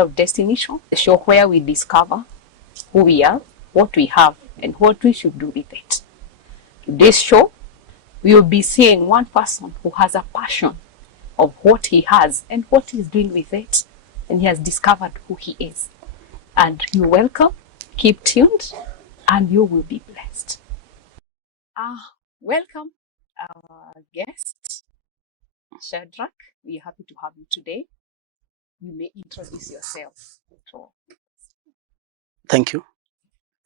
of Destiny show, the show where we discover who we are, what we have, and what we should do with it. Today's show, we will be seeing one person who has a passion of what he has and what he's doing with it, and he has discovered who he is. And you're welcome, keep tuned, and you will be blessed. Welcome, our guest, Shadrach. We are happy to have you today. You may introduce yourself. Thank you.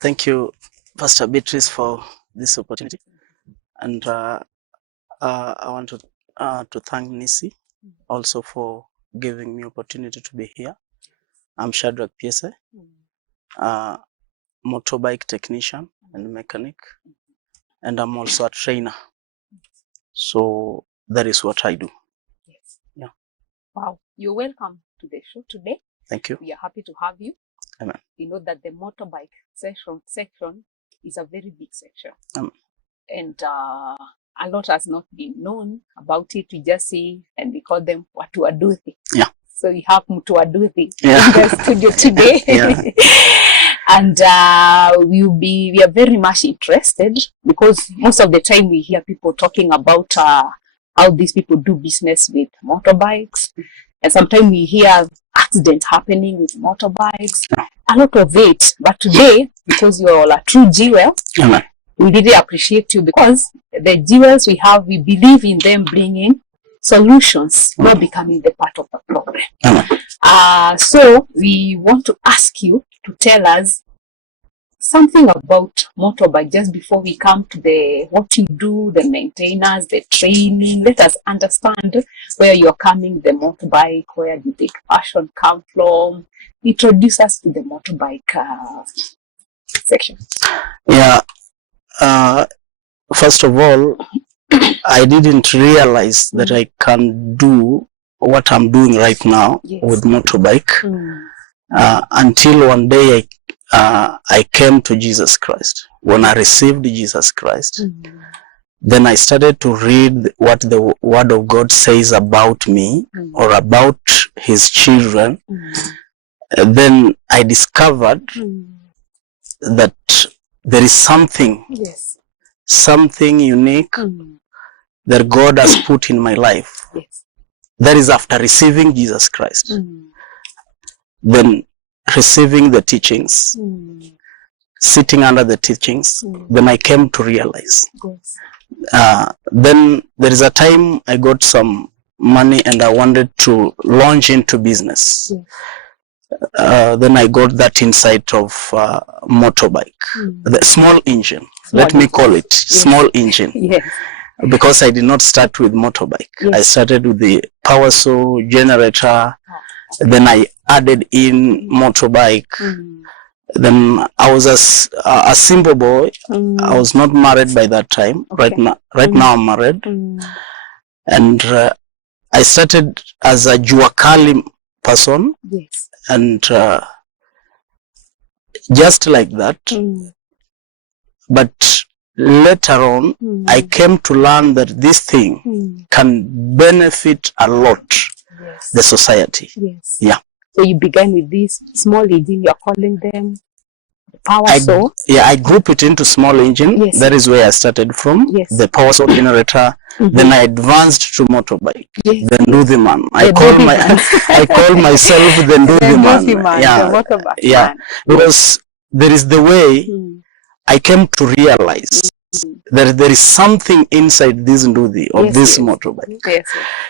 Thank you, Pastor Beatrice, for this opportunity. And I want to thank Nisi also for giving me opportunity to be here. I'm Shadrach Piese, motorbike technician and mechanic, and I'm also a trainer. So that is what I do. Yes. Yeah. Wow. You're welcome to the show today. Thank you. We are happy to have you. Amen. You know that the motorbike section is a very big section. Amen. And a lot has not been known about it. We just see and we call them Watu Waduthi. Yeah. So we have Mtu Waduthi in Yeah. the studio today. Yeah. And we are very much interested because most of the time we hear people talking about how these people do business with motorbikes. And sometimes we hear accidents happening with motorbikes, a lot of it. But today, because you're all a true jewel, Amen. we really appreciate you because the jewels we have, we believe in them bringing solutions, not becoming the part of the problem. Amen. So we want to ask you to tell us something about motorbike just before we come to what you do, the maintenance, the training. Let us understand where you're coming, the motorbike, where did the passion come from. Introduce us to the motorbike section. Yeah. First of all, I didn't realize that I can do what I'm doing right now with motorbike until one day I came to Jesus Christ. When I received Jesus Christ, then I started to read what the Word of God says about me or about His children. Then I discovered that there is something unique that God has put in my life. That is after receiving Jesus Christ. Then receiving the teachings, sitting under the teachings, then I came to realize. Then there is a time I got some money and I wanted to launch into business. Then I got that insight of motorbike, the small engine. Let me call it small engine. Because I did not start with motorbike. I started with the power saw, generator. Then I added in motorbike. Then I was a simple boy. I was not married by that time. Right now I'm married. And I started as a Juakali person. And just like that. But later on, I came to learn that this thing can benefit a lot the society. Yeah. So you began with this small engine, you're calling them power saw? Yeah, I group it into small engine. That is where I started from. The power saw generator. Then I advanced to motorbike. The Nduthi man. I call myself the Nduthi man. Yeah. Because there is the way I came to realize that there is something inside this Nduthi of this motorbike.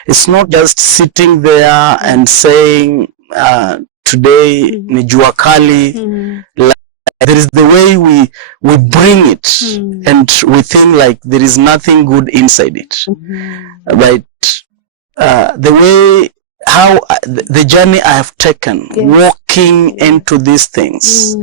It's not just sitting there and saying today ni jua kali. There is the way we bring it and we think like there is nothing good inside it. But the way how the journey I have taken walking into these things,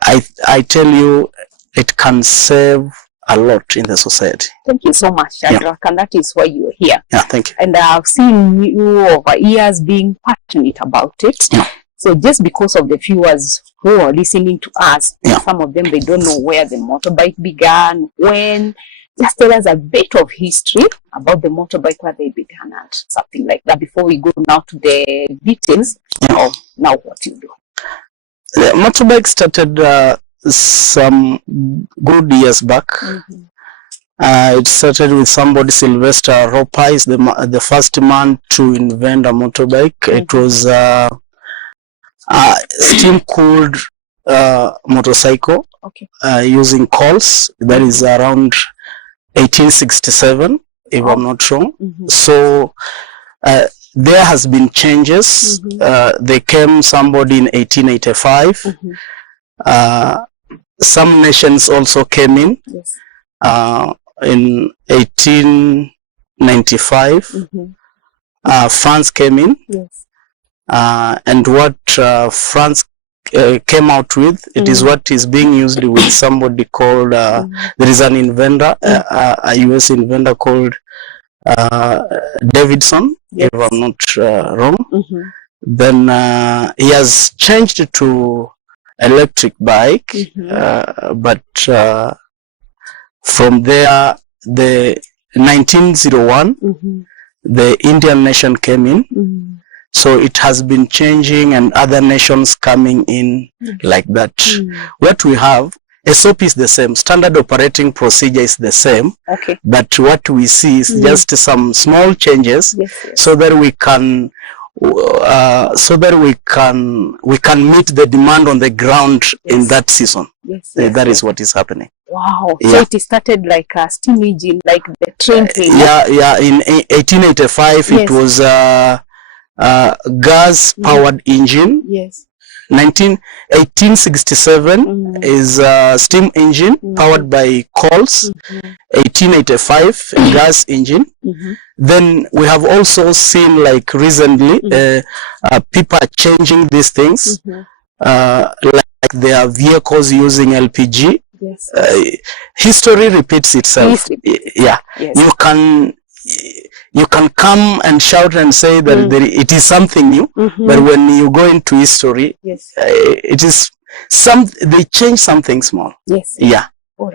I tell you, it can save a lot in the society. Thank you so much, Shadrach, and that is why you are here. Yeah, thank you. And I've seen you over years being passionate about it. So just because of the viewers who are listening to us, some of them, they don't know where the motorbike began, when, just tell us a bit of history about the motorbike, where they began at, something like that, before we go now to the details of now what you do. The motorbike started some good years back. It started with somebody, Sylvester Roper is the first man to invent a motorbike. It was a steam-cooled motorcycle using coals. That is around 1867, if I'm not wrong. So there has been changes. They came somebody in 1885. Some nations also came in. In 1895, France came in. And what France came out with, it is what is being used with somebody called, there is an inventor, a US inventor called Davidson, if I'm not wrong. Then he has changed to electric bike, but from there, the 1901, the Indian nation came in. So it has been changing and other nations coming in like that. What we have, SOP is the same, standard operating procedure is the same, but what we see is just some small changes so that we can meet the demand on the ground in that season. That is what is happening. Wow. So it started like a steam engine, like the train. In 1885 it was gas powered engine. 1867 is a steam engine powered by coals. 1885 gas engine. Then we have also seen, like recently, people are changing these things, like there are vehicles using LPG. History repeats itself. You can come and shout and say that it is something new, but when you go into history, it is they change something small.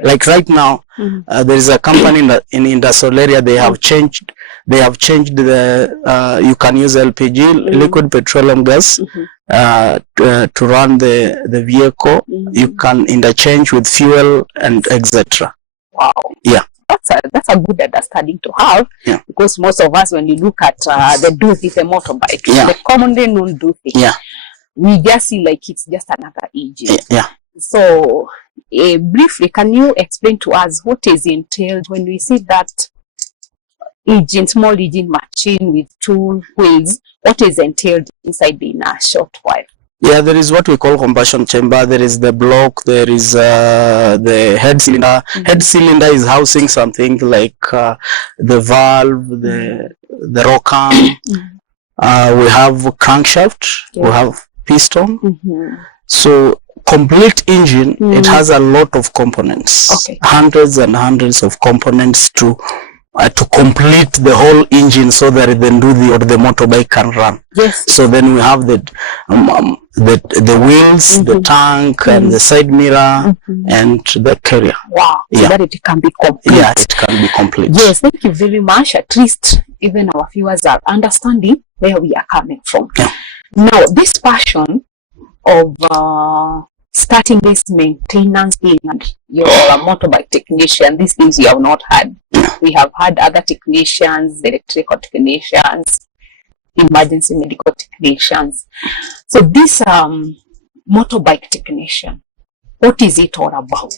Like right now, there is a company in industrial area. They have changed the you can use LPG, liquid petroleum gas, to run the vehicle. You can interchange with fuel and etc. Wow. That's a good understanding to have, because most of us, when you look at the Duthi, the motorbike, the commonly known Duthi, we just see like it's just another engine. So briefly, can you explain to us what is entailed when we see that engine, small engine machine with two wheels? What is entailed inside in a short while? There is what we call combustion chamber. There is the block. There is the head cylinder. Head cylinder is housing something like the valve, the rock arm. We have crankshaft. We have piston. So complete engine, it has a lot of components. Hundreds and hundreds of components to complete the whole engine, so that then the motorbike can run. So then we have the wheels, the tank, and the side mirror, and the carrier. Wow. So that it can be complete. It can be complete. Yes, thank you very much. At least even our viewers are understanding where we are coming from. Now, this passion of starting this maintenance thing, and you're a motorbike technician, these things you have not had. We have had other technicians, electrical technicians, emergency medical technicians. So this motorbike technician, what is it all about?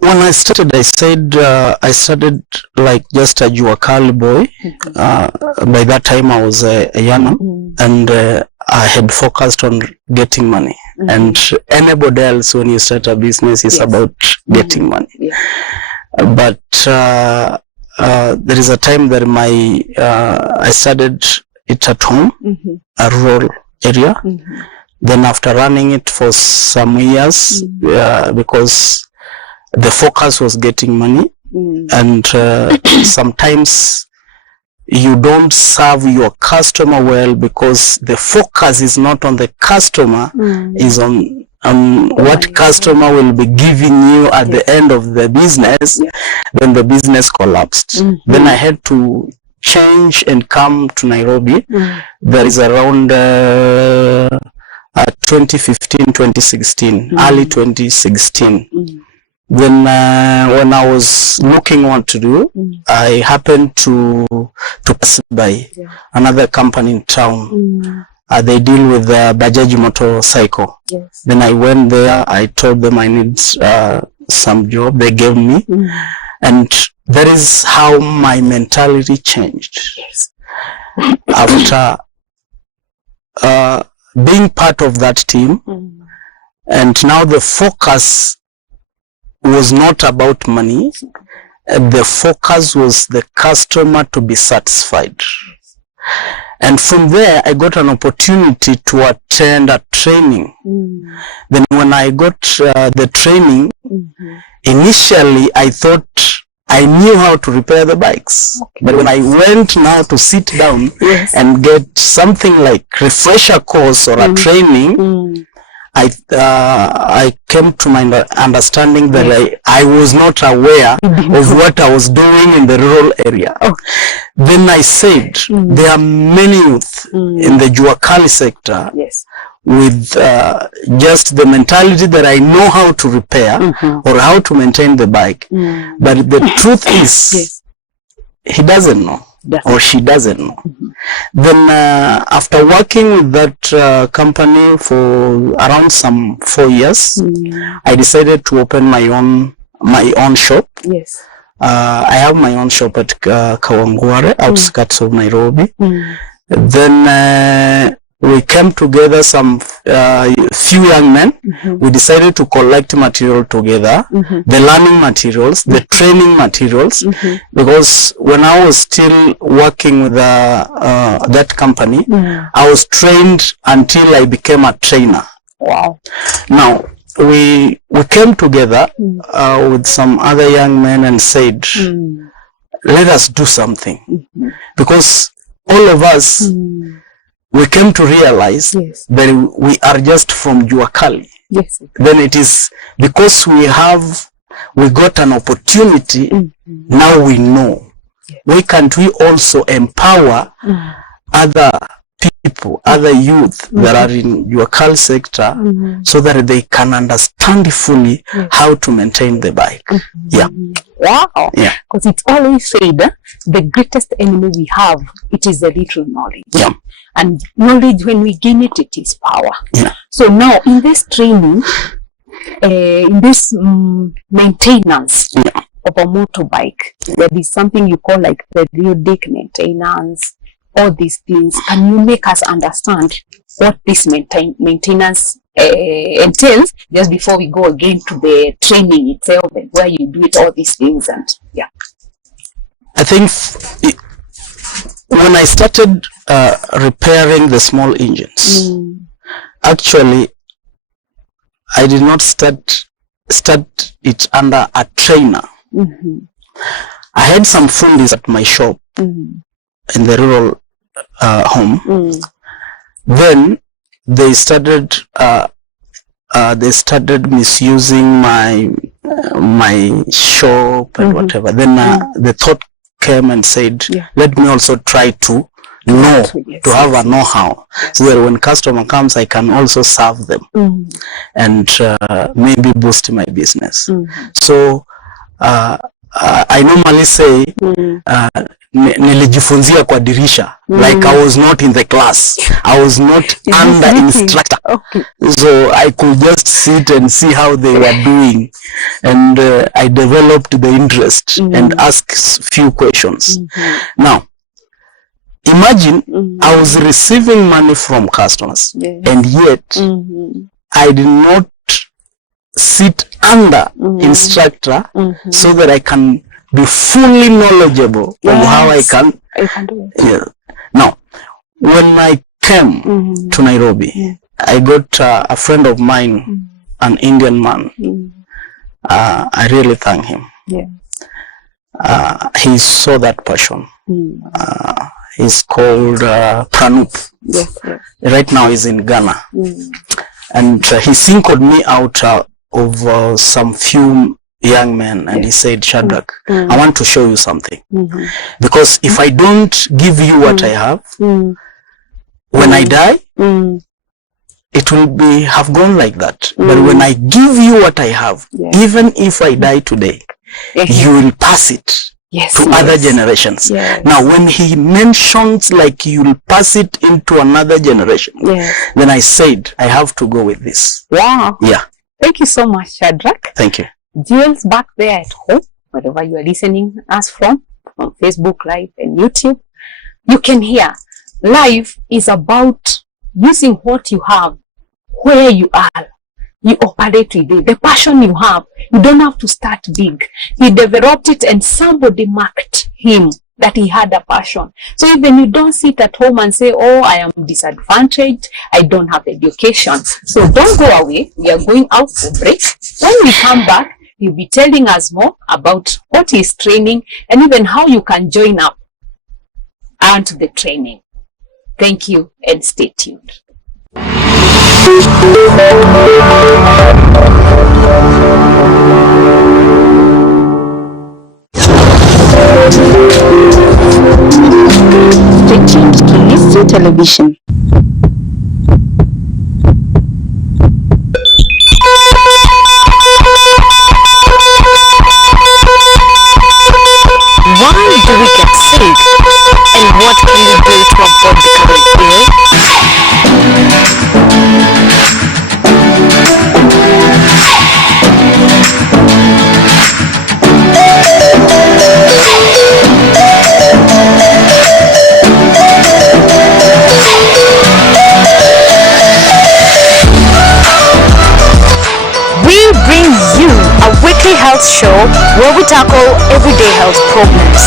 When I started, I said I started like just a Juakali boy. By that time I was a young, and I had focused on getting money. And anybody else, when you start a business, is about getting money. But there is a time that I started it at home, a rural area. Then after running it for some years, because the focus was getting money, and sometimes you don't serve your customer well because the focus is not on the customer, is on what customer will be giving you at the end of the business, then the business collapsed. Then I had to change and come to Nairobi. There is around 2015, 2016, early 2016. Then when I was looking what to do, I happened to pass by another company in town. They deal with Bajaj motorcycle. Then I went there. I told them I need some job. They gave me, and that is how my mentality changed. After being part of that team, and now the focus was not about money. The focus was the customer to be satisfied. And from there, I got an opportunity to attend a training. Then when I got the training, initially I thought I knew how to repair the bikes. But when I went now to sit down and get something like refresher course or a training, I came to my understanding that I was not aware of what I was doing in the rural area. Then I said, there are many youth in the Juakali sector with just the mentality that I know how to repair or how to maintain the bike. But the truth is, he doesn't know. Or she doesn't know. Then after working with that company for around some 4 years, I decided to open my own shop. I have my own shop at Kawangware, outskirts of Nairobi. Then we came together, some few young men. We decided to collect material together, the learning materials, the training materials, because when I was still working with that company, I was trained until I became a trainer. Now, we came together with some other young men and said, let us do something, because all of us, we came to realize that we are just from Juakali. Then it is because we got an opportunity, now we know. Why can't we also empower other people, other youth that are in Juakali sector, so that they can understand fully how to maintain the bike? Wow. Because it's always said, the greatest enemy we have, it is a little knowledge. And knowledge, when we gain it, it is power. So now in this training, in this maintenance of a motorbike, there is something you call like periodic maintenance, all these things. Can you make us understand what this maintenance entails, just before we go again to the training itself and where you do it, all these things? And I think when I started repairing the small engines, actually I did not start it under a trainer. I had some fundis at my shop in the rural home. Then they started misusing my shop and whatever. Then the thought came and said, let me also try to know, to have a know-how, so that when customer comes, I can also serve them and maybe boost my business. So I normally say, nilijifunzia kwa dirisha, like I was not in the class, I was not under instructor, so I could just sit and see how they were doing, and I developed the interest and asked few questions. Now imagine I was receiving money from customers, and yet I did not sit under instructor so that I can be fully knowledgeable of how I can do it. Now, when I came to Nairobi, I got a friend of mine, an Indian man. I really thank him. He saw that passion. He's called Pranup. Right now he's in Ghana. And he singled me out of some few young men, and he said, Shadrach, I want to show you something. Because if I don't give you what I have, when I die, it will have gone like that. But when I give you what I have, even if I die today, you will pass it to other generations. Now, when he mentions like you will pass it into another generation, then I said, I have to go with this. Wow. Yeah. Thank you so much, Shadrach. Thank you. Jewels back there at home, wherever you are listening us from Facebook Live and YouTube, you can hear life is about using what you have, where you are. You operate with it. The passion you have, you don't have to start big. He developed it and somebody marked him that he had a passion. So even you don't sit at home and say, oh, I am disadvantaged, I don't have education. So don't go away. We are going out for break. When we come back, he'll be telling us more about what he's training and even how you can join up onto the training. Thank you and stay tuned. Stay tuned to Listen Television. Why do we get sick? And what can we do to avoid becoming ill? We bring you a weekly health show where we tackle everyday health problems.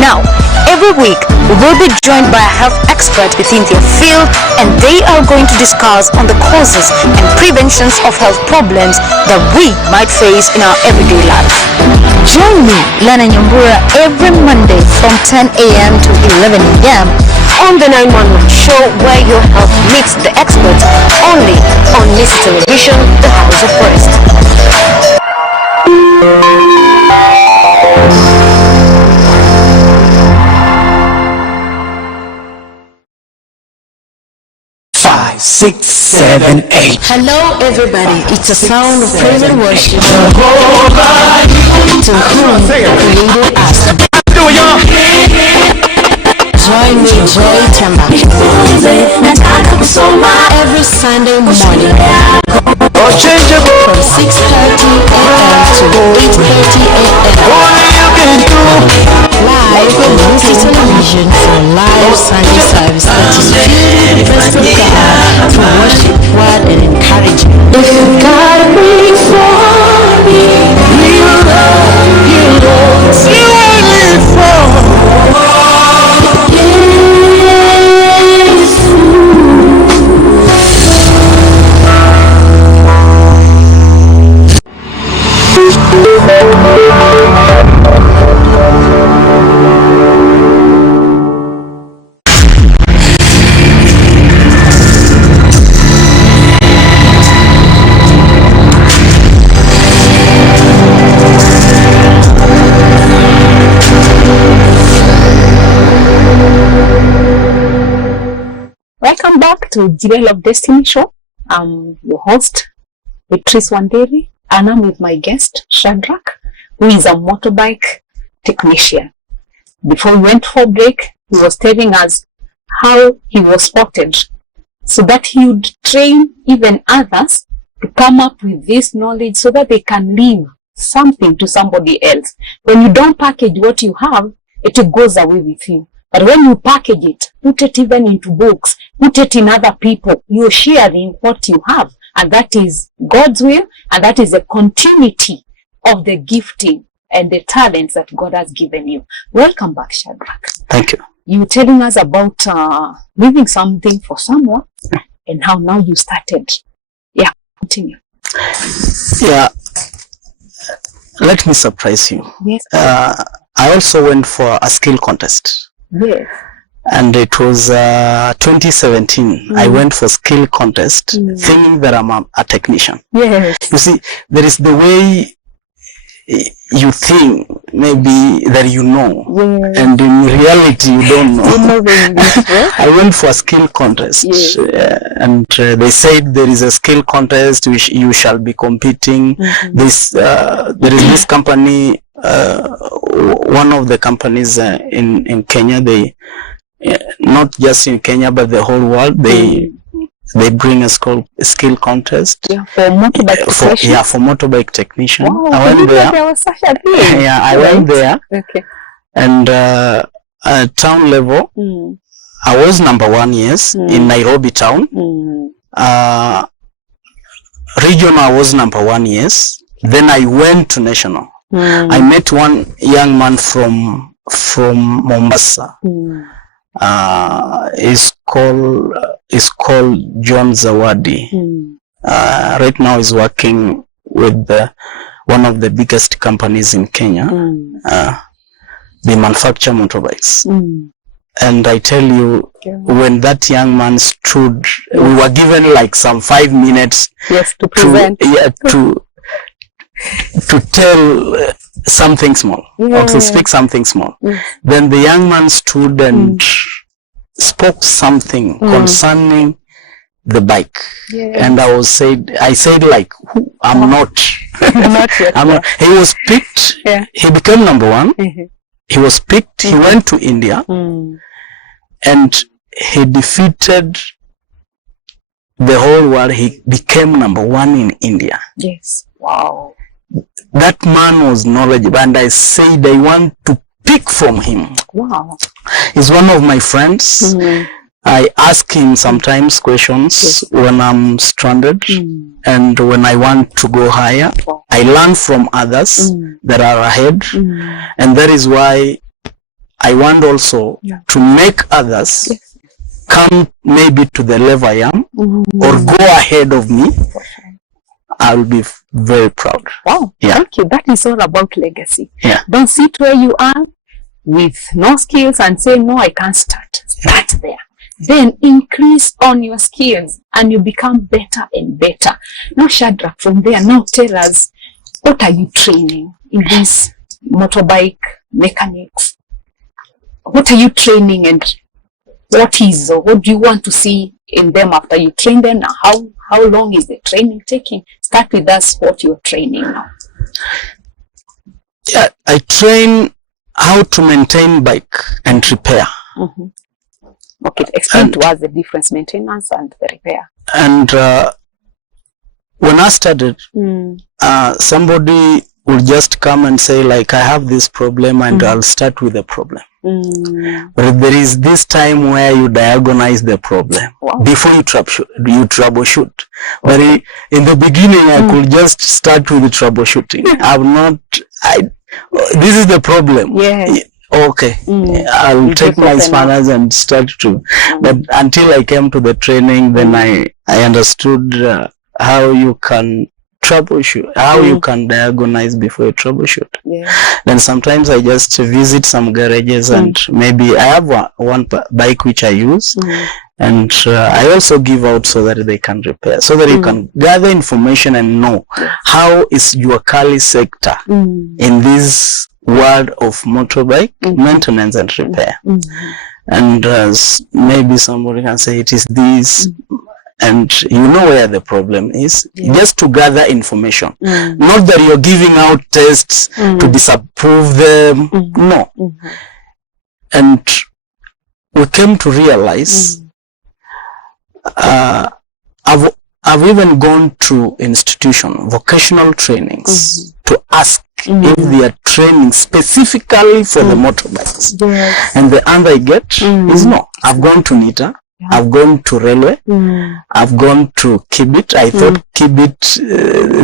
Now, every week we will be joined by a health expert within their field, and they are going to discuss on the causes and preventions of health problems that we might face in our everyday life. Join me, Lana Nyambura, every Monday from 10 a.m. to 11 a.m. on the 911 show, where your health meets the experts, only on Listen Television, the House of Rest. Five, 6, 7, 8. Hello everybody, it's a sound of praise and worship to whom created us. Join me, Joy Temba, every Sunday morning from 6:30 a.m. to 8:30 a.m. live on Listen Television for live Sunday service that is filled with the presence of God to worship, word, and encouragement. If you gotta be for me, we will love you, Lord. You will live for. Welcome back to Jewel of Destiny Show. I'm your host, Beatrice Wanderi, and I'm with my guest, Shadrach, who is a motorbike technician. Before we went for break, he was telling us how he was spotted so that he would train even others to come up with this knowledge so that they can leave something to somebody else. When you don't package what you have, it goes away with you. But when you package it, put it even into books, put it in other people, you're sharing what you have. And that is God's will, and that is a continuity of the gifting and the talents that God has given you. Welcome back, Shadrach. Thank you. You were telling us about leaving something for someone and how now you started. Yeah, continue. Yeah. Let me surprise you. Yes. I also went for a skill contest. Yes. And it was 2017. I went for skill contest, thinking that I'm a technician. Yes. You see, there is the way you think maybe that you know, and in reality you don't know. I went for a skill contest, and they said there is a skill contest which you shall be competing. There is this company, one of the companies in Kenya. They not just in Kenya but the whole world. They bring a skill contest. For motorbike technicians. For motorbike technician. Wow, I went there. There was such a thing. I went there. Okay. And at town level, I was number 1, in Nairobi town. Regional, I was number 1, Then I went to national. I met one young man from Mombasa. Is called John Zawadi. Right now he's working with one of the biggest companies in Kenya. They manufacture motorbikes. And I tell you, when that young man stood, we were given like some 5 minutes to present. To tell something small, or to speak something small. Then the young man stood and spoke something concerning the bike. And I said like, I'm not. Not yet. He was picked. He became number 1. He was picked. He went to India, and he defeated the whole world. He became number 1 in India. Yes. Wow. That man was knowledgeable, and I said I want to pick from him. Wow. He's one of my friends. I ask him sometimes questions when I'm stranded, and when I want to go higher. I learn from others that are ahead, and that is why I want also to make others come maybe to the level I am, or go ahead of me. I'll be very proud. Wow, thank you. That is all about legacy. Don't sit where you are with no skills and say, no, I can't start. Start there. Then increase on your skills and you become better and better. Now, Shadrach, from there, now tell us, what are you training in these motorbike mechanics? What are you training, and what do you want to see in them after you train them? How long is the training taking? Start with us, what you're training now. I train how to maintain bike and repair. Okay, explain to us the difference, maintenance and the repair. And when I started, somebody will just come and say like, I have this problem, and I'll start with the problem. But there is this time where you diagnose the problem before you troubleshoot. But in the beginning, I could just start with the troubleshooting. This is the problem. Okay, I'll take my spanners and start to. But until I came to the training, then I understood how you can troubleshoot, how you can diagnose before you troubleshoot. Then sometimes I just visit some garages, and maybe I have one bike which I use, and I also give out so that they can repair, so that you can gather information and know how is your Kali sector in this world of motorbike maintenance and repair. And maybe somebody can say it is this, and you know where the problem is, just to gather information. Not that you're giving out tests to disapprove them, no. And we came to realize, I've even gone to vocational trainings, to ask if they are training specifically for the motorbikes. And the answer I get is no. I've gone to NITA, I've gone to railway, I've gone to Kibit. I thought Kibit,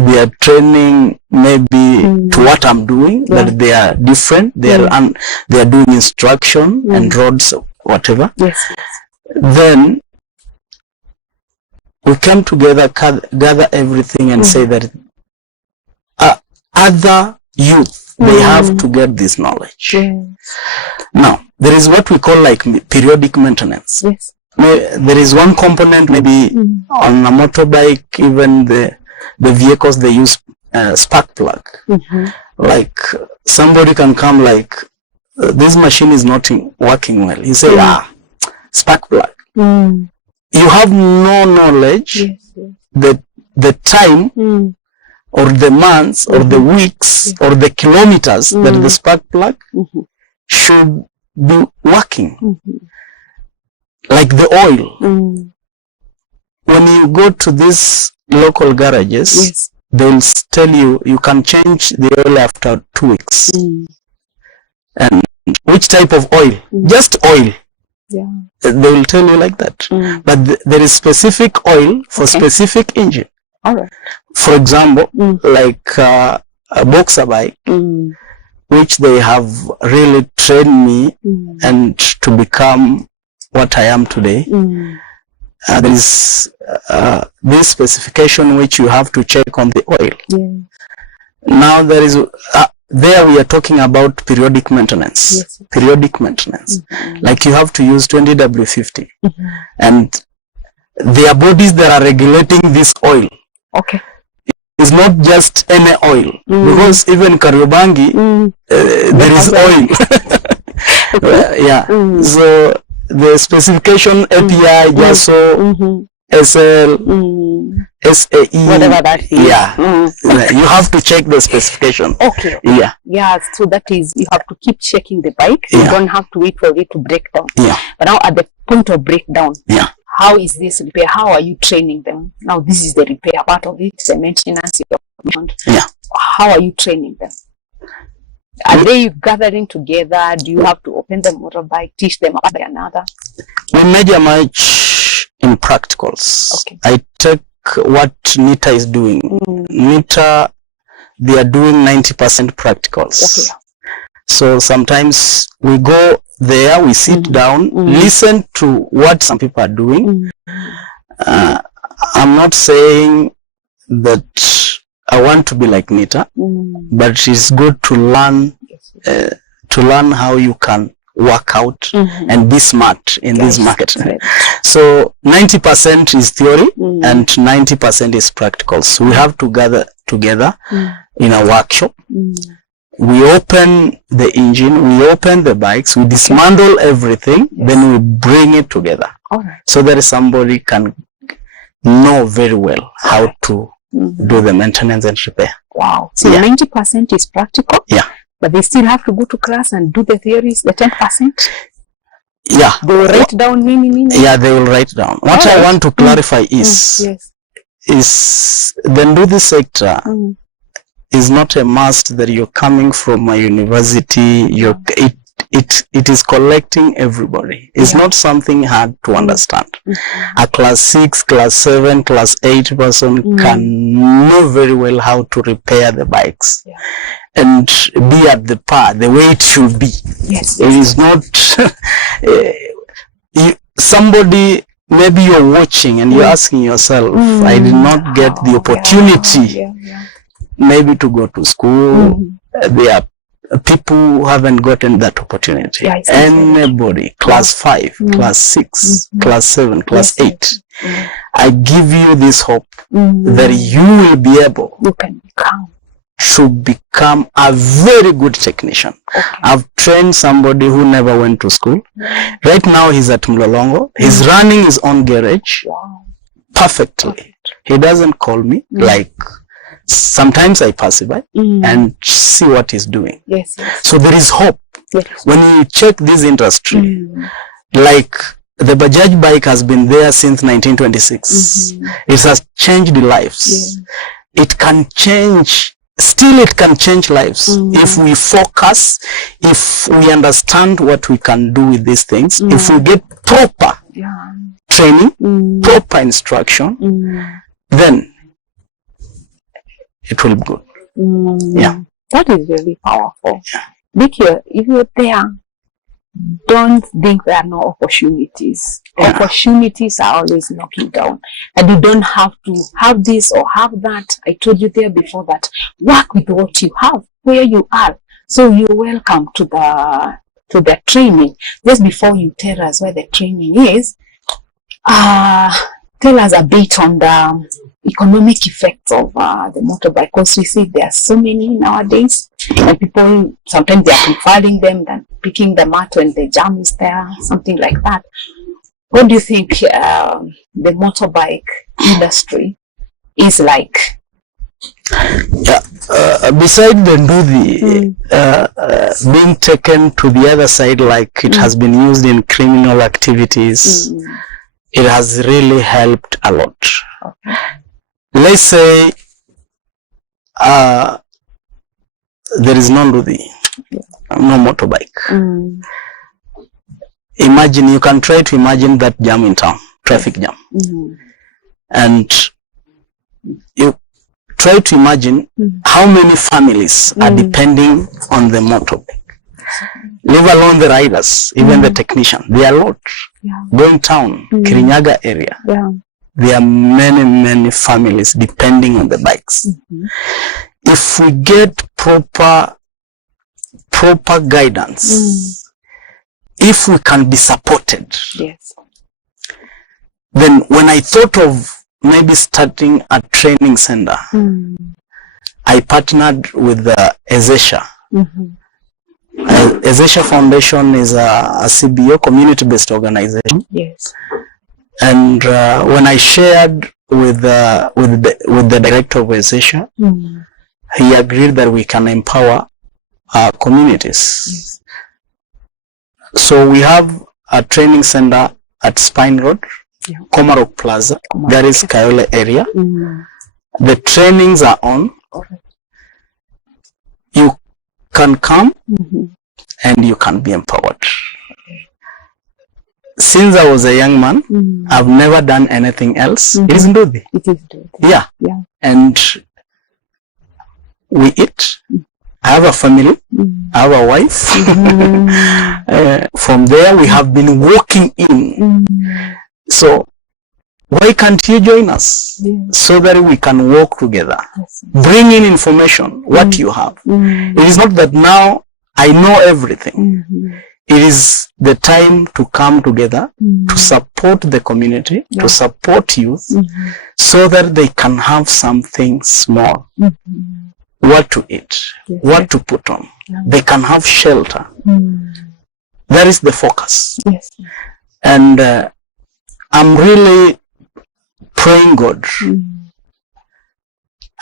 they are training maybe to what I'm doing, but they are different. They are doing instruction and roads, whatever. Then we come together, gather everything, and say that other youth, they have to get this knowledge. Now, there is what we call like periodic maintenance. Yes. There is one component maybe on a motorbike, even the vehicles, they use spark plug. Like somebody can come like, this machine is not working well. You say, spark plug. You have no knowledge that the time or the months or the weeks or the kilometers that the spark plug should be working. Like the oil. When you go to these local garages, they'll tell you, you can change the oil after 2 weeks. And which type of oil? Just oil. They will tell you like that. But there is specific oil for specific engine. For example, like a boxer bike, which they have really trained me and to become what I am today. There is this specification which you have to check on the oil. Now there is there we are talking about periodic maintenance. Periodic maintenance. Like you have to use 20W50 and there are bodies that are regulating this oil. It's not just any oil, because even Kariobangi there is oil. So the specification API, JASO, SL, SAE, whatever that is. You have to check the specification. So that is, you have to keep checking the bike. You don't have to wait for it to break down. But now at the point of breakdown, how is this repair? How are you training them? Now this is the repair part of it, the maintenance. How are you training them? Are they gathering together? Do you have to open the motorbike, teach them about another? We measure much in practicals. I take what NITA is doing. NITA, they are doing 90% practicals. So sometimes we go there, we sit down, listen to what some people are doing. I'm not saying that I want to be like NITA, but it's good to learn how you can work out and be smart in this market. So 90% is theory and 90% is practical. So we have to gather together in a workshop. We open the engine, we open the bikes, we dismantle everything, then we bring it together. So that somebody can know very well how to do the maintenance and repair. So 90% is practical? But they still have to go to class and do the theories, the 10%? They will write down meaning? They will write down. What I want to clarify is the Nduthi sector is not a must that you're coming from a university. It is collecting everybody. It's not something hard to understand. A class 6, class 7, class 8 person can know very well how to repair the bikes and be at the par the way it should be. It is not somebody, maybe you're watching and you're asking yourself, I did not get the opportunity maybe to go to school. There are people who haven't gotten that opportunity. Anybody, class 5, class 6, class 7, class 8. I give you this hope that you will be able to become a very good technician. I've trained somebody who never went to school. Right now he's at Mlolongo. He's running his own garage perfectly. He doesn't call me like sometimes I pass by and see what he's doing. So there is hope. When you check this industry, like the Bajaj bike has been there since 1926. It has changed lives. It can change, still it can change lives if we focus, if we understand what we can do with these things, if we get proper training, proper instruction, then it will be good. That is really powerful. Because if you're there, don't think there are no opportunities. Opportunities are always knocking down. And you don't have to have this or have that. I told you there before that. Work with what you have, where you are. So you're welcome to to the training. Just before you tell us where the training is, tell us a bit on the economic effects of the motorbike, because we see there are so many nowadays, and people sometimes they are preferring them than picking them out when the jam is there, something like that. What do you think the motorbike industry is like? Yeah, beside the Nduthi being taken to the other side, like it has been used in criminal activities, it has really helped a lot. Okay. Let's say there is no Nduthi, no motorbike. Imagine, you can try to imagine that jam in town, traffic jam. And you try to imagine how many families are depending on the motorbike. Leave alone the riders, even the technician. They are a lot. Going town, Kirinyaga area. There are many families depending on the bikes. If we get proper guidance, if we can be supported, then when I thought of maybe starting a training center, I partnered with Ezesha. Ezesha Foundation is a CBO, community-based organization. And when I shared with the director of Ezesha, he agreed that we can empower our communities. So we have a training center at Spine Road, Komarok Plaza, that is Kayole area. The trainings are on. You can come and you can be empowered. Since I was a young man, I've never done anything else. It is Nduthi. Yeah. And we eat. I have a family. I have a wife. From there, we have been walking in. So why can't you join us so that we can work together? Bring in information, what you have. It is not that now I know everything. It is the time to come together to support the community, to support youth, so that they can have something small. What to eat, what to put on. They can have shelter. That is the focus. And I'm really praying God.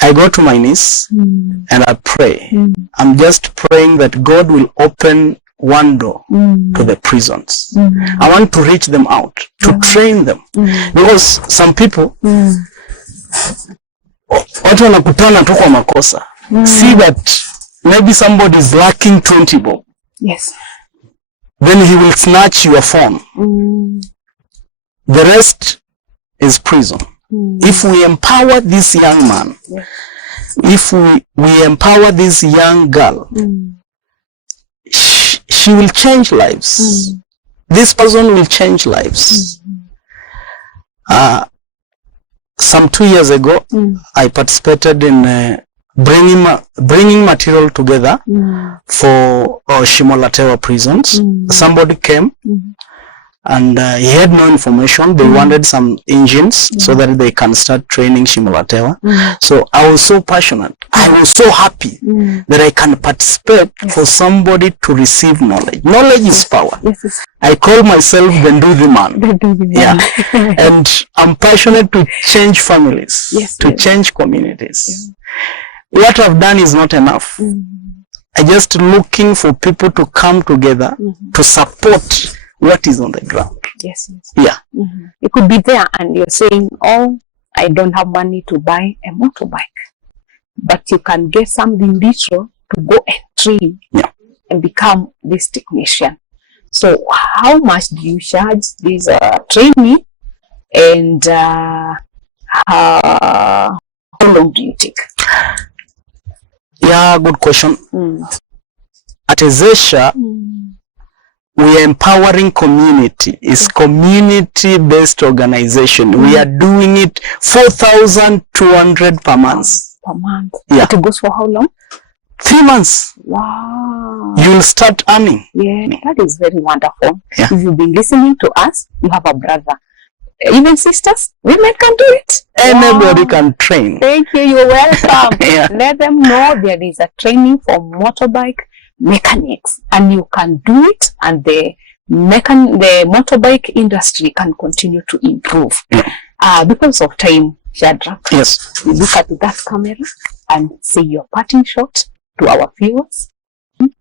I go to my knees and I pray. I'm just praying that God will open one door to the prisons. I want to reach them out, to train them. Because some people, watu wanakutana tu kwa makosa. See that maybe somebody is lacking 20 bob. Then he will snatch your phone. The rest is prison. If we empower this young man, if we empower this young girl, she will change lives. This person will change lives. Some 2 years ago, I participated in bringing material together for Shimolatewa prisons. Somebody came and he had no information. They wanted some engines so that they can start training Shimolatewa. So I was so passionate. I was so happy that I can participate for somebody to receive knowledge. Knowledge is power. I call myself the Nduthi man. And I'm passionate to change families, to change communities. What I've done is not enough. I just looking for people to come together to support what is on the ground. You could be there and you're saying, oh, I don't have money to buy a motorbike. But you can get something little to go and train and become this technician. So how much do you charge this training, and how long do you take? Yeah, good question. At Ezesha, we are empowering community. It's community-based organization. We are doing it 4,200 per month. It goes for how long? 3 months. Wow. You will start earning. Yeah, that is very wonderful. Yeah. If you've been listening to us, you have a brother. Even sisters, women can do it. Anybody can train. Thank you. You're welcome. Yeah. Let them know there is a training for motorbike mechanics, and you can do it, and the motorbike industry can continue to improve. Yeah. Because of time, Shadrach. Yes. You look at that camera and say your parting shot to our viewers.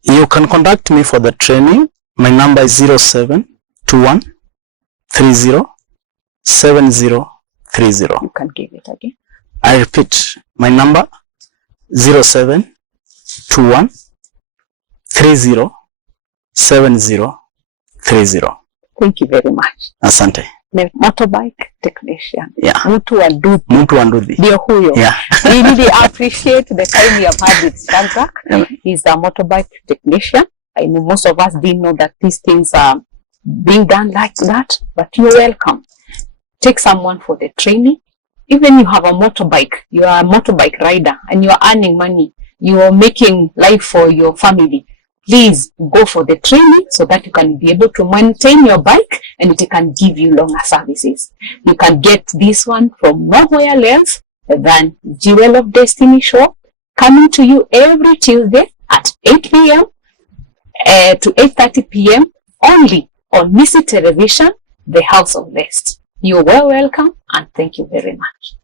You can contact me for the training. My number is 0721 30 7030. You can give it again. I repeat, my number 0721 30 7030. Thank you very much. Asante. Motorbike technician. Yeah. Mtu wa nduthi. Ndio huyo. Yeah. We really appreciate the time you have had with Shadrach. He's a motorbike technician. I know most of us didn't know that these things are being done like that, but you're welcome. Take someone for the training. Even you have a motorbike, you are a motorbike rider and you are earning money, you are making life for your family. Please go for the training so that you can be able to maintain your bike and it can give you longer services. You can get this one from nowhere else than Jewel of Destiny Show, coming to you every Tuesday at 8 p.m. to 8:30 p.m. only on Missy Television, the House of Rest. You're well welcome and thank you very much.